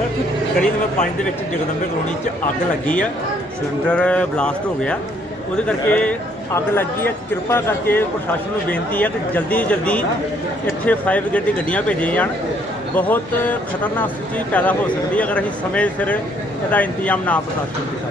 ਗਲੀ ਨੰਬਰ 5 ਦੇ ਵਿੱਚ ਜਗਦੰਬੇ ਕਲੋਨੀ 'ਚ ਅੱਗ ਲੱਗੀ ਆ, ਸਿਲੰਡਰ ਬਲਾਸਟ ਹੋ ਗਿਆ। ਉਹਦੇ ਕਰਕੇ ਅੱਗ ਲੱਗੀ ਹੈ ਕਿਰਪਾ ਕਰਕੇ ਪ੍ਰਸ਼ਾਸਨ ਨੂੰ ਬੇਨਤੀ ਹੈ ਕਿ ਜਲਦੀ ਜਲਦੀ ਇੱਥੇ ਫਾਇਰ ਬ੍ਰਿਗੇਡ ਦੀ ਗੱਡੀਆਂ ਭੇਜੀਆਂ ਜਾਣ। ਬਹੁਤ ਖਤਰਨਾਕ ਸਥਿਤੀ ਪੈਦਾ ਹੋ ਸਕਦੀ ਹੈ ਅਗਰ ਅਸੀਂ ਸਮੇਂ ਸਿਰ ਇਹਦਾ ਇੰਤਜ਼ਾਮ ਨਾ ਪ੍ਰਸ਼ਾਸਨ ਕੀਤਾ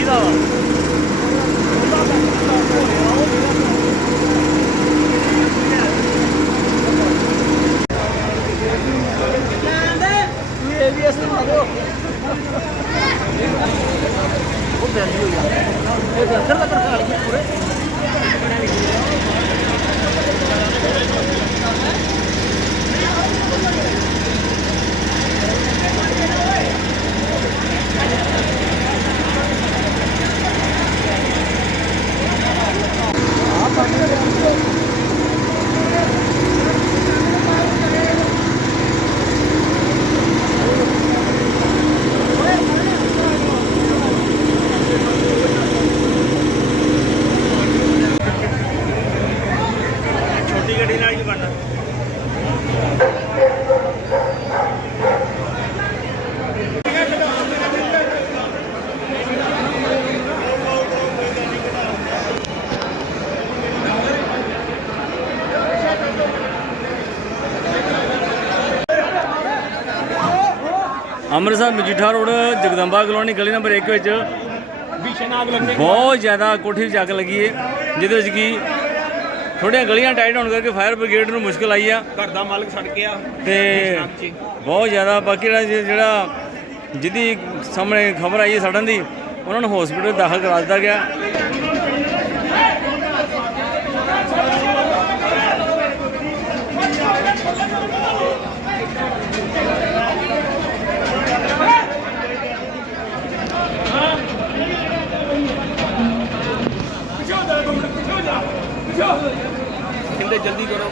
雷的了。Amritsar Majitha road Jagdamba colony ਗਲੀ ਨੰਬਰ 1 ਵਿੱਚ ਬਹੁਤ ਜ਼ਿਆਦਾ ਕੋਠੀ ਵਿੱਚ ਅੱਗ ਲੱਗੀ ਹੈ ਜਿਹਦੇ ਵਿੱਚ ਕੀ ਥੋੜ੍ਹੀਆਂ ਗਲੀਆਂ ਟਾਈਟ ਹੋਣ ਕਰਕੇ ਫਾਇਰ ਬ੍ਰਿਗੇਡ ਨੂੰ ਮੁਸ਼ਕਲ ਆਈ ਆ। ਘਰ ਦਾ ਮਾਲਕ ਸੜ ਗਿਆ। ਤੇ ਬਹੁਤ ਜ਼ਿਆਦਾ ਬਾਕੀ ਜਿਹੜਾ ਜਿਹੜਾ ਜਿਹਦੀ ਸਾਹਮਣੇ ਖਬਰ ਆਈ ਹੈ ਸੜਨ ਦੀ ਉਹਨਾਂ ਨੂੰ ਹਸਪੀਟਲ ਦਾਖਲ ਕਰਾ ਦਿੱਤਾ ਗਿਆ। ਕਹਿੰਦੇ ਜਲਦੀ ਕਰੋ।